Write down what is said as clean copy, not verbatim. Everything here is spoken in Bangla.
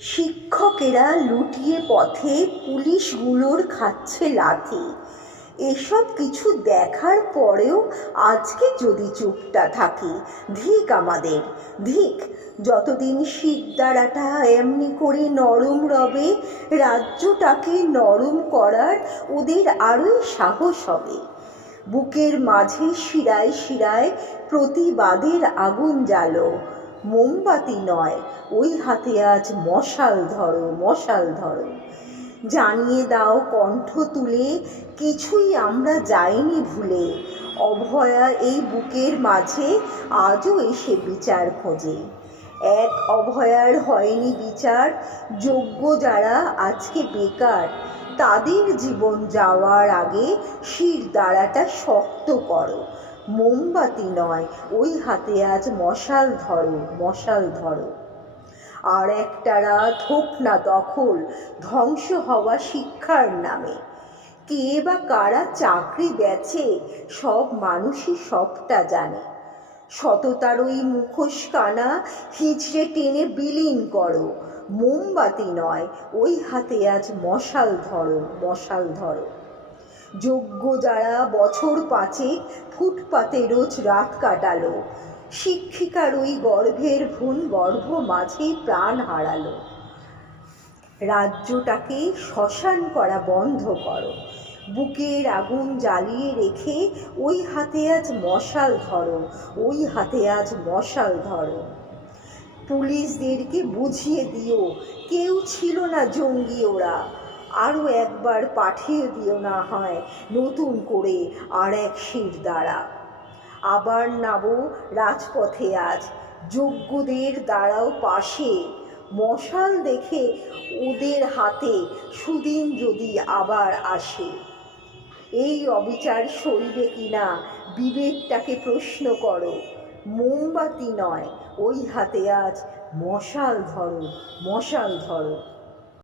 শিক্ষকেরা লুটিয়ে পথে, পুলিশগুলোর খাচ্ছে লাথি। এসব কিছু দেখার পরেও আজকে যদি চুপটা থাকি, ধিক আমাদের, ধিক। যতদিন শিরদাঁড়াটা এমনি করে নরম রবে, রাজ্যটাকে নরম করার ওদের আরোই সাহস হবে। বুকের মাঝে শিরায় শিরায় প্রতিবাদের আগুন জ্বালো, মোমবাতি নয়, ওই হাতে আজ মশাল ধরো, মশাল ধরো। জানিয়ে দাও কণ্ঠ তুলে, কিছুই আমরা যাইনি ভুলে। অভয়া এই বুকের মাঝে আজও এসে বিচার খোঁজে। এক অভয়ার হয়নি বিচার, যোগ্য যারা আজকে বেকার, তাদের জীবন যাওয়ার আগে শিরদাঁড়াটা শক্ত করো। মোমবাতি নয়, ওই হাতে আজ মশাল ধরো, মশাল ধরো। আর একটা রাত হোক না দখল, ধ্বংস হওয়া শিক্ষার নামে। কে বা কারা চাকরি বেচে, সব মানুষই সবটা জানে। সততার ওই মুখোশ কানা হিঁচড়ে টেনে বিলীন করো। মোমবাতি নয়, ওই হাতে আজ মশাল ধরো, মশাল ধরো। যোগ্য যারা বছর পাঁচেক ফুটপাতে রোজ রাত কাটালো, শিক্ষিকার ওই গর্ভের ভ্রূণ গর্ভ মাঝেই প্রাণ হারালো। রাজ্যটাকে শ্মশান করা বন্ধ করো। বুকের আগুন জ্বালিয়ে রেখে ওই হাতে আজ মশাল ধরো, ওই হাতে আজ মশাল ধরো। পুলিশদেরকে বুঝিয়ে দিও, কেউ ছিল না জঙ্গি ওরা। আরও একবার পাঠিয়ে দিও না হয় নতুন করে আর এক শিরদাঁড়া। আবার নাবো রাজপথে আজ, যোগ্যদের দাঁড়াও পাশে। মশাল দেখে ওদের হাতে সুদিন যদি আবার আসে। এই অবিচার সইবে কিনা বিবেকটাকে প্রশ্ন করো। মোমবাতি নয়, ওই হাতে আজ মশাল ধরো, মশাল ধরো।